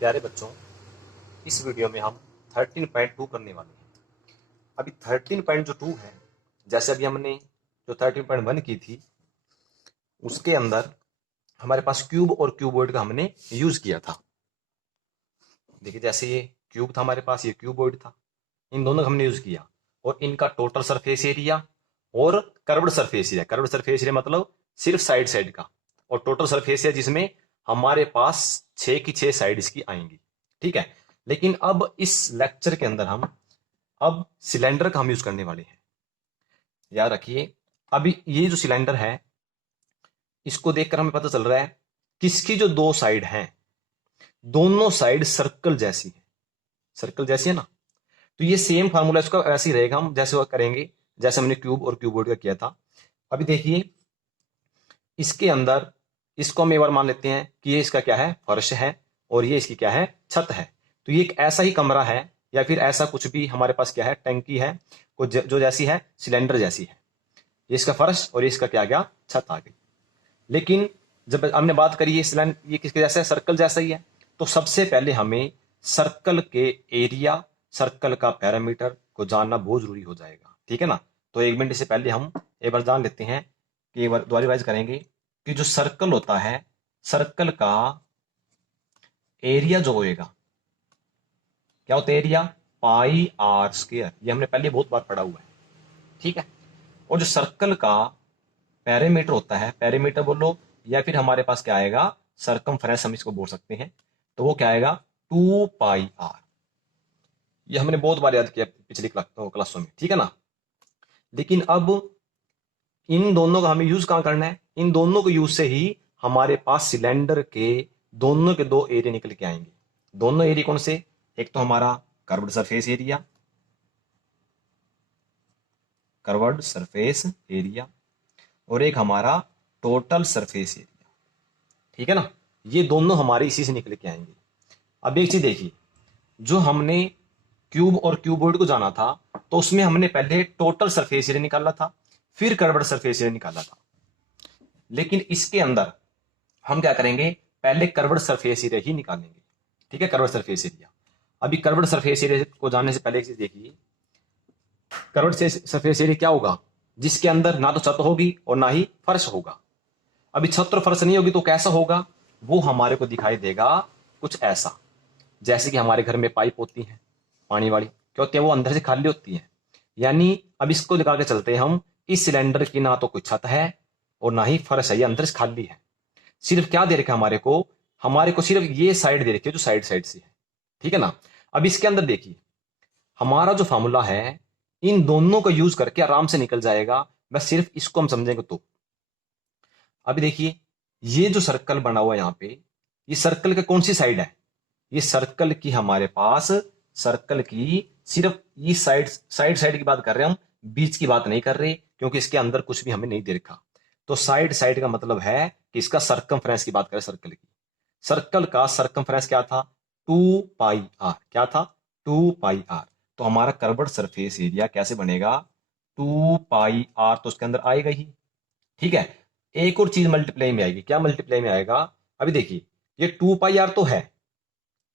प्यारे बच्चों, इस वीडियो में हम 13.2 करने वाले हैं। अभी 13.2 है, जैसे अभी हमने जो 13.1 की थी उसके अंदर हमारे पास क्यूब और क्यूबॉइड का हमने यूज किया था। देखिए, जैसे ये क्यूब था हमारे पास, ये क्यूबॉइड था, इन दोनों का हमने यूज किया और इनका टोटल सरफेस एरिया और curved surface area, curved surface area मतलब सिर्फ साइड साइड का, और टोटल सरफेस एरिया जिसमें हमारे पास 6 की 6 साइड इसकी आएंगी। ठीक है, लेकिन अब इस लेक्चर के अंदर हम अब सिलेंडर का हम यूज करने वाले हैं। याद रखिए, अभी ये जो सिलेंडर है इसको देखकर हमें पता चल रहा है किसकी जो दो साइड हैं दोनों साइड सर्कल जैसी है, सर्कल जैसी है ना। तो ये सेम फार्मूला इसका ऐसे ही रहेगा, हम जैसे वो करेंगे जैसे हमने क्यूब और क्यूबॉइड का किया था। अभी देखिए, इसके अंदर इसको हम एक बार मान लेते हैं कि ये इसका क्या है, फर्श है, और ये इसकी क्या है, छत है। तो ये एक ऐसा ही कमरा है या फिर ऐसा कुछ भी हमारे पास क्या है, टंकी है जो जैसी है सिलेंडर जैसी है। ये इसका फर्श और ये इसका क्या आ गया, छत आ गई। लेकिन जब हमने बात करी ये सिलेंडर ये किसके जैसा है, सर्कल जैसा ही है, तो सबसे पहले हमें सर्कल के एरिया, सर्कल का पैरामीटर को जानना बहुत जरूरी हो जाएगा। ठीक है ना। तो 1 मिनट से पहले हम एक बार जान लेते हैं कि एक बार दोबारा रिवाइज करेंगे कि जो सर्कल होता है, सर्कल का एरिया जो होएगा, क्या होता है एरिया, पाई आर स्क्वायर। ये हमने पहले बहुत बार पढ़ा हुआ है। ठीक है, और जो सर्कल का पेरीमीटर होता है, पेरीमीटर बोलो या फिर हमारे पास क्या आएगा, सरकमफ्रेंस हम इसको बोल सकते हैं। तो वो क्या आएगा, 2 पाई आर। ये हमने बहुत बार याद किया पिछली क्लासों में। ठीक है ना। लेकिन अब इन दोनों का हमें यूज कहां करना है, इन दोनों को यूज से ही हमारे पास सिलेंडर के दोनों के दो एरिया निकल के आएंगे। दोनों एरिया कौन से, एक तो हमारा curved surface area, curved surface area, और एक हमारा टोटल सरफेस एरिया। ठीक है ना। ये दोनों हमारे इसी से निकल के आएंगे। अब एक चीज देखिए, जो हमने क्यूब और क्यूबॉइड को जाना था तो उसमें हमने पहले टोटल सरफेस एरिया निकाला था, फिर कर्व्ड सरफेस एरिया निकाला था। लेकिन इसके अंदर हम क्या करेंगे, पहले कर्व्ड सरफेस एरिया ही निकालेंगे। ठीक है, कर्व्ड सरफेस एरिया। अभी कर्व्ड सरफेस एरिया को जानने से पहले एक चीज देखिए, कर्व्ड सरफेस एरिया क्या होगा, जिसके अंदर ना तो छत होगी और ना ही फर्श होगा। अभी छत और फर्श नहीं होगी तो कैसा होगा, वो हमारे को दिखाई देगा कुछ ऐसा। जैसे कि हमारे घर में पाइप होती है पानी वाली, क्या होती है, वो अंदर से खाली होती है। यानी अब इसको निकाल के चलते हैं हम, इस सिलेंडर की ना तो कोई छत है और ना ही फर्श है, ये अंदर से खाली है। सिर्फ क्या दे रखा है हमारे को सिर्फ ये साइड दे रखी है जो साइड साइड से है। ठीक है ना। अब इसके अंदर देखिए, हमारा जो फॉर्मूला है इन दोनों को यूज करके आराम से निकल जाएगा, बस सिर्फ इसको हम समझेंगे तो। अभी देखिए, ये जो सर्कल बना हुआ है यहां पे, ये सर्कल का कौन सी साइड है, ये सर्कल की हमारे पास, सर्कल की सिर्फ ये साइड साइड साइड की बात कर रहे हैं हम, बीच की बात नहीं कर रहे, क्योंकि इसके अंदर कुछ भी हमें नहीं दे रखा। तो साइड साइड का मतलब है कि इसका सरकमफ्रेंस की बात करें, सर्कल की, सर्कल का सरकमफ्रेंस क्या था, 2 पाई आर। क्या था, 2 पाई आर। तो हमारा कर्व्ड सरफेस एरिया कैसे बनेगा, 2 पाई आर, तो उसके अंदर आएगा ही। ठीक है, एक और चीज मल्टीप्लाई में आएगी, क्या मल्टीप्लाई में आएगा, अभी देखिए, ये 2 पाई आर तो है,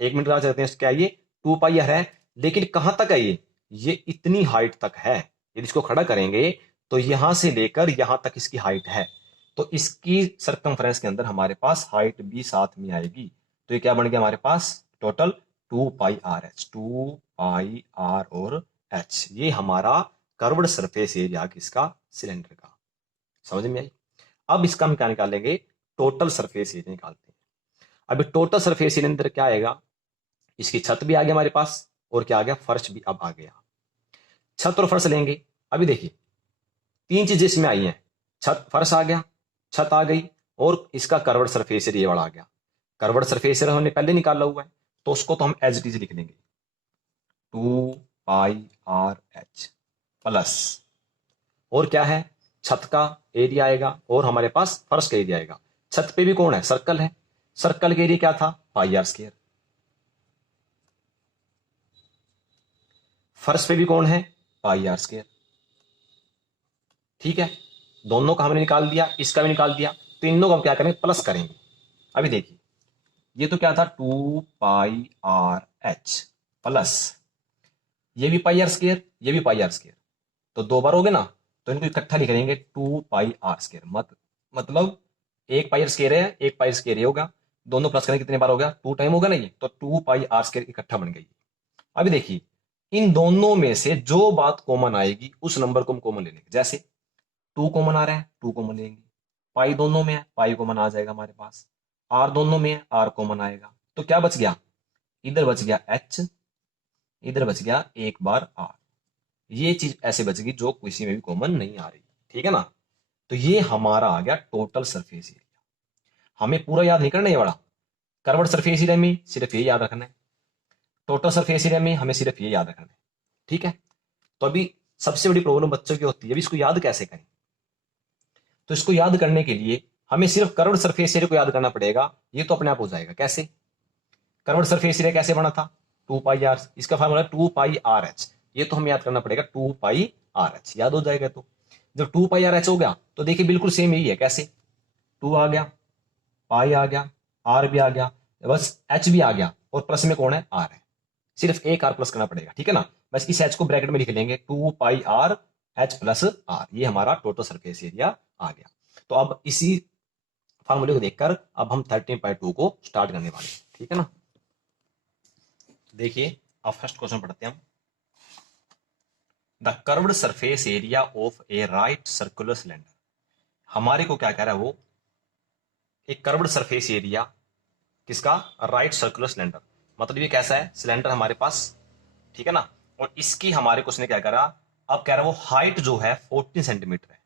1 मिनट राह सकते हैं, क्या ये 2 पाई आर है, लेकिन कहां तक है ये इतनी हाइट तक है। यदि इसको खड़ा करेंगे तो यहां से लेकर यहां तक इसकी हाइट है, तो इसकी सरकमफ्रेंस के अंदर हमारे पास हाइट भी साथ में आएगी। तो ये क्या बन गया हमारे पास, total 2 pi R H, 2 pi R और एच। ये हमारा कर्व्ड सरफेस एरिया किसका, सिलेंडर का। समझ में आई। अब इसका हम क्या निकालेंगे, टोटल सरफेस एरिया निकालते हैं। अभी टोटल सरफेस एरिया अंदर क्या आएगा, इसकी छत भी आ गया हमारे पास और क्या आ गया, फर्श भी अब आ गया। छत और फर्श लेंगे। अभी देखिए, तीन चीजें इसमें आई हैं, छत फर्श आ गया, छत आ गई, और इसका कर्व्ड सरफेस एरिया वाला आ गया। कर्व्ड सरफेस एरिया हमने पहले निकाला हुआ है, तो उसको तो हम एज इट इज लिख लेंगे, 2 पाई आर एच प्लस, और क्या है, छत का एरिया आएगा और हमारे पास फर्श का एरिया आएगा। छत पे भी कौन है, सर्कल है, सर्कल का एरिया क्या था, पाई आर स्क्वायर। फर्श पे भी कौन है, पाई आर स्क्वायर। ठीक है, दोनों का हमने निकाल दिया, इसका भी निकाल दिया, तो इन दोनों को हम क्या करेंगे, प्लस करेंगे। अभी देखिए, ये तो क्या था 2πr/h प्लस ये भी पाई आर स्क्वायर, ये भी पाई आर स्क्वायर, तो दो बार हो गए ना, तो इनको इकट्ठा लिख लेंगे 2πr²। मतलब एक पाई आर स्क्वायर है, एक पाई स्क्वायर होगा, दोनों प्लस करें कितने बार हो गया, 2 टाइम होगा ना ये, तो 2πr² इकट्ठा बन गई। अभी देखिए इन दोनों में से जो बात कॉमन आएगी उस नंबर को हम कॉमन ले लेंगे। जैसे 2 कॉमन आ रहा है, 2 कॉमन लेंगे, पाई दोनों में है, पाई कॉमन आ जाएगा हमारे पास, आर दोनों में है, आर कॉमन आएगा, तो क्या बच गया, इधर बच गया एच, इधर बच गया एक बार आर। ये चीज ऐसे बच गई जो किसी में भी कॉमन नहीं आ रही, ठीक है ना। तो ये हमारा आ गया टोटल सरफेस एरिया। हमें पूरा याद नहीं करना ये वाला, कर्वड सरफेस एरिया में सिर्फ ये याद रखना है, टोटल सरफेस एरिया में हमें सिर्फ ये याद रखना है, ठीक है। तो अभी सबसे बड़ी प्रॉब्लम बच्चों की होती है अभी इसको याद कैसे करें। तो इसको याद करने के लिए हमें सिर्फ कर्व्ड सरफेस एरिया को याद करना पड़ेगा, ये तो अपने आप हो जाएगा। कैसे, कर्व्ड सरफेस एरिया कैसे बना था, 2πr, इसका फार्मूला 2πrh, ये तो हमें याद करना पड़ेगा 2πrh, याद हो जाएगा। तो जब 2πrh हो गया तो देखिए बिल्कुल सेम यही है। कैसे, 2 आ गया, पाई आ गया, आर भी आ गया, बस एच भी आ गया, और प्लस में कौन है, आर है, सिर्फ एक आर प्लस करना पड़ेगा, ठीक है ना। बस इस एच को ब्रैकेट में लिख लेंगे 2πrh प्लस आर, ये हमारा टोटल सरफेस एरिया आ गया। तो अब इसी फार्मूले को देखकर अब हम 13.2 को स्टार्ट करने वाले हैं, ठीक है ना। देखिए अब फर्स्ट क्वेश्चन पढ़ते हैं हम। The curved surface area of A right circular cylinder, हमारे को क्या कह रहा है वो, एक कर्व्ड सरफेस एरिया किसका, राइट सर्कुलर सिलेंडर, मतलब ये कैसा है, सिलेंडर हमारे पास, ठीक है ना। और इसकी हमारे को उसने क्या करा, अब कह रहा है वो हाइट जो है 14 सेंटीमीटर है,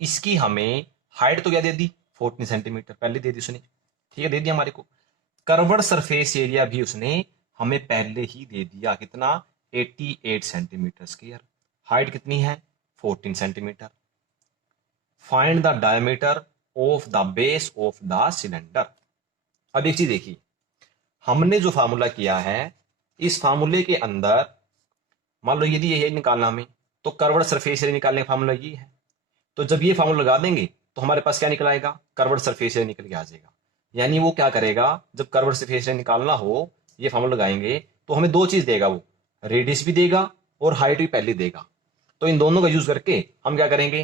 इसकी हमें हाइट तो क्या दे दी, 14 सेंटीमीटर पहले दे दी उसने, ठीक है, दे दिया हमारे को। कर्वड सरफेस एरिया भी उसने हमें पहले ही दे दिया, कितना, 88 सेंटीमीटर स्क्वायर, हाइट कितनी है, 14 centimetre. Find the diameter of the base of the cylinder. अब एक चीज देखिए, हमने जो फार्मूला किया है इस फार्मूले के अंदर, मान लो यदि ये निकालना हमें, तो कर्वड सरफेस एरिया निकालने का फार्मूला ये है। तो जब ये फार्मूला लगा देंगे तो हमारे पास क्या निकल आएगा, कर्वड सरफेस एरिया निकल के आ जाएगा। यानी वो क्या करेगा, जब कर्वड सरफेस एरिया निकालना हो, ये फार्मूला लगाएंगे तो हमें दो चीज देगा, वो रेडियस भी देगा और हाइट भी पहले देगा। तो इन दोनों का यूज करके हम क्या करेंगे,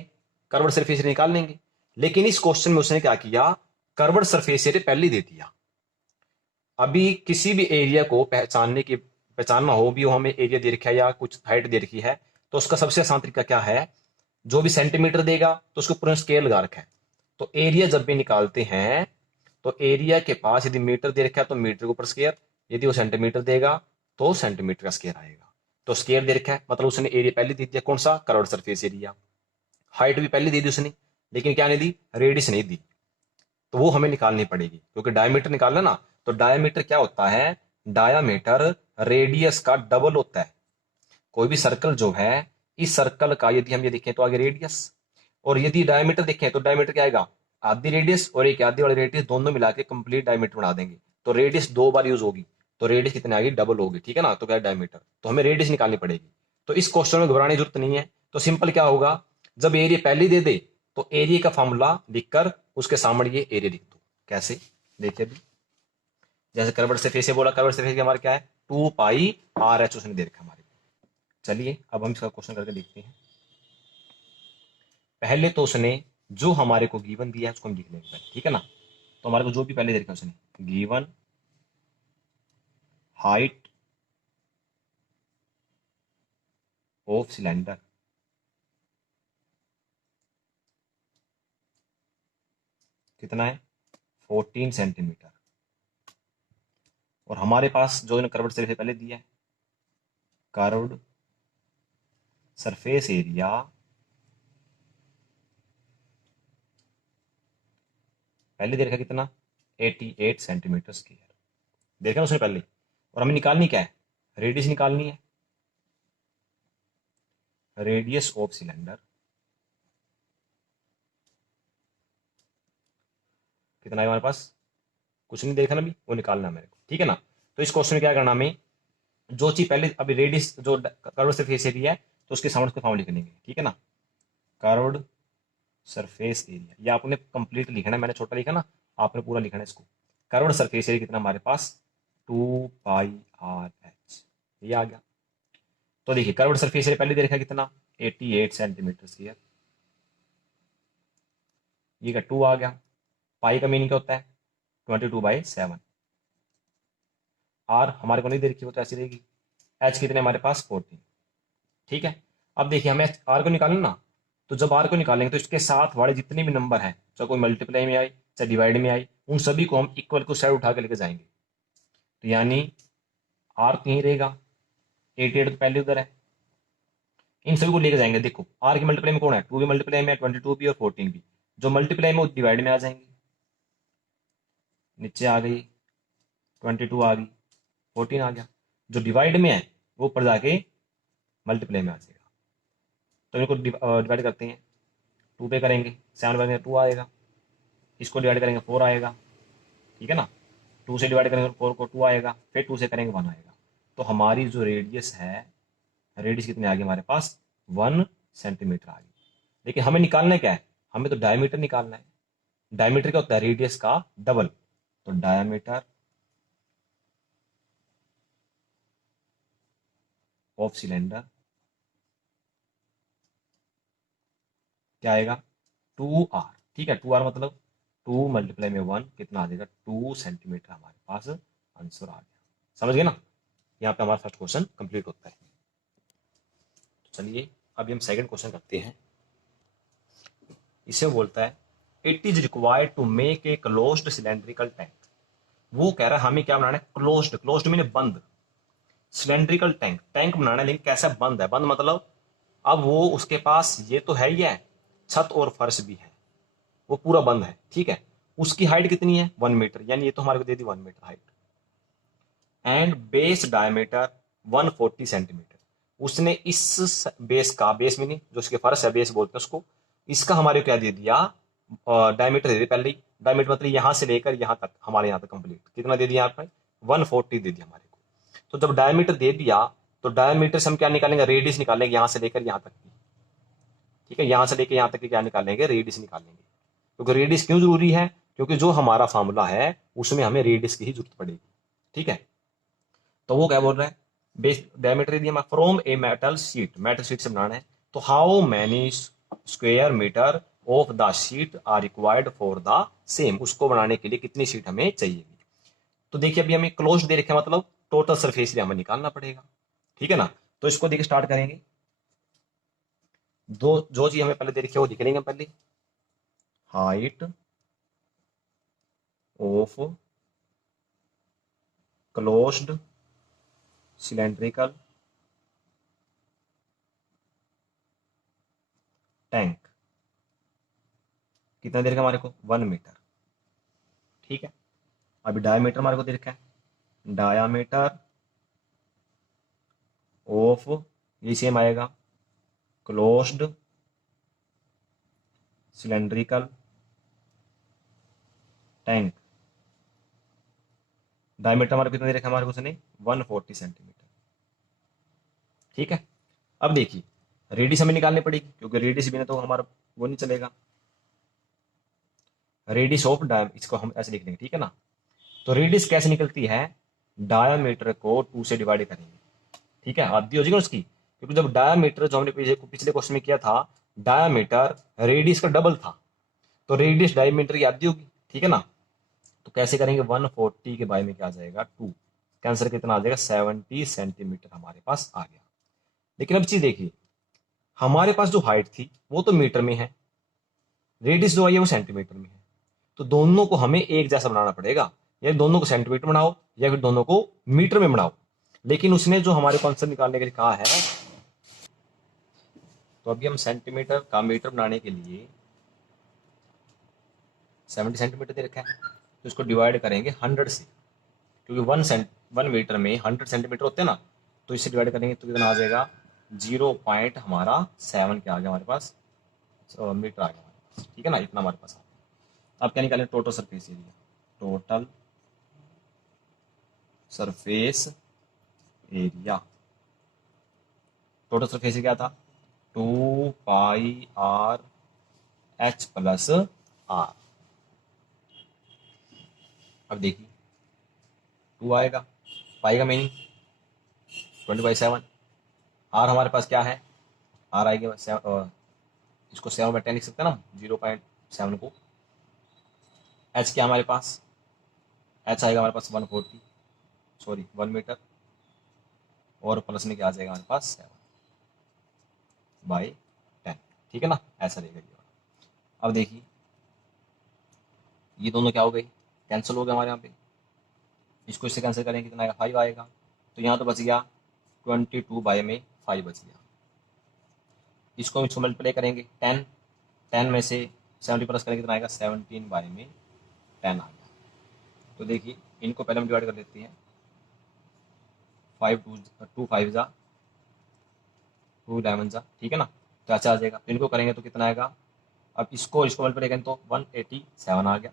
कर्वड सरफेस एरिया निकाल लेंगे। लेकिन इस क्वेश्चन में उसने क्या किया, कर्वड सरफेस एरिया पहले दे दिया। अभी किसी भी एरिया को पहचानना हो भी, वो हमें एरिया दे रखा है या कुछ हाइट दे रखी है, तो उसका सबसे आसान तरीका क्या है, जो भी सेंटीमीटर देगा तो उसके ऊपर स्केल लगा रखा है। तो एरिया जब भी निकालते हैं तो एरिया के पास यदि मीटर दे रखा है तो मीटर के ऊपर स्केयर, यदि वो सेंटीमीटर देगा तो सेंटीमीटर का स्केयर आएगा। तो स्केयर दे रखा है मतलब उसने एरिया पहले दे दिया, कौन सा, कर्व्ड सरफेस एरिया। हाइट भी पहले दे दी उसने, लेकिन क्या नहीं दी, रेडियस नहीं दी, तो वो हमें निकालनी पड़ेगी, क्योंकि डायमीटर निकालना ना, तो डायमीटर क्या होता है, डायमीटर रेडियस का डबल होता है। कोई भी सर्कल जो है, इस सर्कल का यदि हम ये देखें तो आगे रेडियस, और यदि डायमीटर देखें तो डायमीटर क्या आएगा, आधी रेडियस और एक आधी वाली रेडियस, दोनों मिला के कंप्लीट डायमीटर बना देंगे। तो रेडियस दो बार यूज होगी, तो रेडियस कितनी आएगी, डबल होगी, ठीक है ना। तो क्या डायमीटर, तो हमें रेडियस निकालनी पड़ेगी। तो इस क्वेश्चन में घबराने की जरूरत नहीं है। तो सिंपल क्या होगा, जब एरिया पहले दे दे तो एरिया का फॉर्मूला लिखकर उसके सामने ये एरिया लिख दो। कैसे, देखिए अभी, जैसे कर्वड सरफेस से बोला, कर्वड सरफेस हमारा क्या है, 2πrh उसने दे रखा हमारे। चलिए अब हम इसका क्वेश्चन करके देखते हैं। पहले तो उसने जो हमारे को गिवन दिया है उसको हम लिख लेंगे पहले, ठीक है ना। तो हमारे को जो भी पहले दे रखा है उसने, गिवन हाइट ऑफ सिलेंडर कितना है, 14 सेंटीमीटर। और हमारे पास जो कर्व्ड सरफेस पहले दिया है, कर्व्ड सरफेस एरिया पहले दे रखा कितना, 88 सेंटीमीटर स्क्वायर देखा ना उसने पहले। और हमें निकालनी क्या है, रेडियस निकालनी है, रेडियस ऑफ सिलेंडर कितना है हमारे पास, कुछ नहीं देखा ना अभी, वो निकालना है मेरे को, ठीक है ना। तो इस क्वेश्चन में क्या करना हमें, जो चीज पहले अभी रेडियस जो कर्व्ड सरफेस एरिया है तो उसके सामने उसके फॉर्मूला लिख लेंगे, ठीक है ना। कर्व्ड सरफेस एरिया, ये आपने कंप्लीट लिखना है, मैंने छोटा लिखा ना, आपने पूरा लिखना है इसको। कर्व्ड सरफेस एरिया कितना हमारे पास 2πr/h, ये आ गया। तो देखिए कर्व्ड सरफेस एरिया पहले दे रखा है कितना 88 सेंटीमीटर स्क्वायर, ये का 2 आ गया। पाई का मीनिंग क्या होता है 22/7। आर हमारे को नहीं दे रखी, वो तो ऐसी रहेगी। एच कितने हमारे पास 14। ठीक है, अब देखिए हमें आर को निकालना ना, तो जब आर को निकालेंगे तो इसके साथ वाले जितने भी नंबर हैं, चाहे कोई मल्टीप्लाई में आए चाहे डिवाइड में आए, उन सभी को हम इक्वल को साइड उठा के लेके जाएंगे। तो यानी आर तो यहीं रहेगा, 88 तो पहले उधर है, इन सभी को लेके जाएंगे। देखो आर की मल्टीप्लाई में कौन है 2 भी मल्टीप्लाई में, 22 भी और 14 भी, जो मल्टीप्लाई में वो डिवाइड में आ जाएंगे। नीचे आ गई 22 आ गई, 14 आ गया, जो डिवाइड में है वो ऊपर जाके मल्टीप्लाई में आ जाएगा। तो इनको डिवाइड करते हैं, 2 पे करेंगे 7 बनेगा 2 आएगा, इसको डिवाइड करेंगे 4 आएगा, ठीक है ना। 2 से डिवाइड करेंगे 4 को 2 आएगा, फिर 2 से करेंगे 1 आएगा। तो हमारी जो रेडियस है, रेडियस कितनी आ गई हमारे पास 1 सेंटीमीटर आ गई। लेकिन हमें निकालना क्या है, हमें तो डायमीटर निकालना है। डायमीटर क्या होता है रेडियस का डबल, तो डायमीटर ऑफ सिलेंडर क्या आएगा 2r। ठीक है, 2r मतलब 2 मल्टीप्लाई में 1 कितना आ जाएगा 2 सेंटीमीटर हमारे पास आंसर आ गया। समझ गए ना, यहाँ पे हमारा फर्स्ट क्वेश्चन कंप्लीट होता है। तो चलिए अभी हम सेकंड क्वेश्चन करते हैं। इसे बोलता है it is required to make a closed cylindrical tank. वो कह रहा है हमें क्या बनाना है क्लोज्ड, क्लोज्ड मीन बंद, सिलेंड्रिकल टैंक, टैंक बनाना है लेकिन कैसा बंद है, बंद मतलब अब वो उसके पास ये तो है ही है, छत और फर्श भी है, वो पूरा बंद है। ठीक है, उसकी हाइट कितनी है 1 मीटर, यानी ये तो हमारे को दे दी 1 metre height, and base diameter 140 centimetre. उसने इस बेस का, बेस मीनिंग जो उसके फर्श है बेस बोलते हैं उसको, इसका हमारे को क्या दे दिया डायमीटर दे दिया पहले ही। डायमीटर मतलब यहां से लेकर यहां तक, हमारे यहाँ तक कंप्लीट कितना दे दिया यहाँ पे 140 दे दिया हमारे को। तो जब डायमीटर दे दिया तो डायमीटर से हम क्या निकालेंगे रेडियस निकालेंगे, यहां से लेकर यहां तक की। ठीक है, यहां से लेकर यहां तक की क्या निकालेंगे रेडियस निकालेंगे। क्योंकि रेडियस क्यों जरूरी है, क्योंकि जो हमारा फॉर्मूला है उसमें हमें रेडियस की ही जरूरत पड़ेगी। ठीक है, तो वो क्या बोल रहा है बेस डायमीटर दिया from a metal sheet, metal sheet से बनाना है। तो how many square metre of the sheet are required for the same, उसको बनाने के लिए कितनी शीट हमें चाहिए। तो देखिए अभी हमें क्लोज दे रखे मतलब टोटल सरफेस एरिया हमें निकालना पड़ेगा। ठीक है ना, तो इसको देखिए स्टार्ट करेंगे। दो जो चीज हमें पहले दे रखी है वो दिख लेंगे पहले, height of closed cylindrical tank, कितना दे रखा हमारे को 1 मीटर। ठीक है, अभी डायमीटर हमारे को दे रखा है, डायामीटर ऑफ ये सेम आएगा क्लोज्ड सिलेंड्रिकल टैंक, डायमीटर हमारे कितना दे रखा है हमारे को उसने 140 सेंटीमीटर। ठीक है, अब देखिए रेडियस हमें निकालनी पड़ेगी क्योंकि रेडियस बिना तो हमारा वो नहीं चलेगा। रेडियस ऑफ डायम, इसको हम ऐसे लिख लेंगे। ठीक है ना, तो रेडियस कैसे निकलती है डायमीटर को 2 से डिवाइड करेंगे। ठीक है, आधी हो जाएगी ना उसकी, क्योंकि जब डायमीटर जो हमने पिछले क्वेश्चन में किया था डायमीटर रेडियस का डबल था, तो रेडियस डायमीटर की आधी होगी। ठीक है ना, तो कैसे करेंगे 140 के बारे में क्या आ जाएगा 2, कैंसर कितना आ जाएगा 70 सेंटीमीटर हमारे पास आ गया। लेकिन अब चीज देखिए हमारे पास जो हाइट थी वो तो मीटर में है, रेडियस जो आई है वो सेंटीमीटर में है, तो दोनों को हमें एक जैसा बनाना पड़ेगा, या दोनों को सेंटीमीटर बनाओ या फिर दोनों को मीटर में बनाओ। लेकिन उसने जो हमारे कॉन्सेप्ट निकालने के लिए कहा है, तो अभी हम सेंटीमीटर का मीटर बनाने के लिए 70 सेंटीमीटर दे रखा है, तो इसको डिवाइड करेंगे 100 से, क्योंकि 1 मीटर में 100 सेंटीमीटर होते हैं ना, तो इससे डिवाइड करेंगे तो कितना आ जाएगा 0 पॉइंट हमारा 7 के आ गया हमारे पास, मीटर आ गया हमारे पास। ठीक है ना, इतना हमारे पास आ गया। अब क्या निकालें total surface area, total surface area, total surface area क्या था 2πr/h + r। अब देखिए 2 आएगा, पाई का मीनिंग 20/7। आर हमारे पास क्या है, आर आएगी इसको 7/10 लिख सकते हैं ना, 0.7 को। एच क्या हमारे पास, एच आएगा हमारे पास 1 मीटर, और प्लस में क्या आ जाएगा हमारे पास 7/10। ठीक है ना, ऐसा रहेगा ये वाला। अब देखिए ये दोनों क्या हो गई, कैंसिल हो गया हमारे यहाँ पे। इसको इससे कैंसिल करेंगे कितना आएगा, 5 आएगा। तो यहाँ तो बच गया 22/5 बच गया। इसको इसको मल्टीप्लाई करेंगे 10 में से 70 प्लस करेंगे कितना आएगा, 17/10 आ गया। तो देखिए इनको पहले हम डिवाइड कर लेते हैं, 5 जा 2 11 जा, ठीक है ना, तो अच्छा आ जाएगा। तो इनको करेंगे तो कितना आएगा, अब इसको मल्टीप्लाई करेंगे तो 187 आ गया।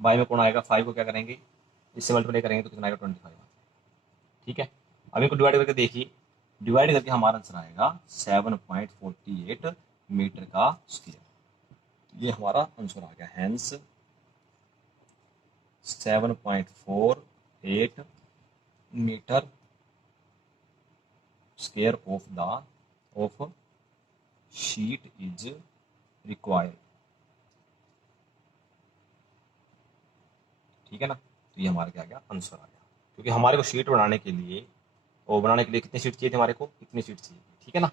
बाई में कौन आएगा, 5 को क्या करेंगे, इससे मल्टीप्लाई करेंगे तो कितना आएगा, 25 आ। ठीक है, अब इनको डिवाइड करके देखिए, डिवाइड करके हमारा आंसर आएगा 7.48 मीटर का स्क्वायर। ये हमारा आंसर आ गया, hence 7.48 metre square of sheet is required. ठीक है ना, तो ये हमारा क्या गया, आंसर आ गया। क्योंकि हमारे को शीट बनाने के लिए, और बनाने के लिए कितनी शीट चाहिए थी हमारे को, इतनी शीट चाहिए, ठीक है ना।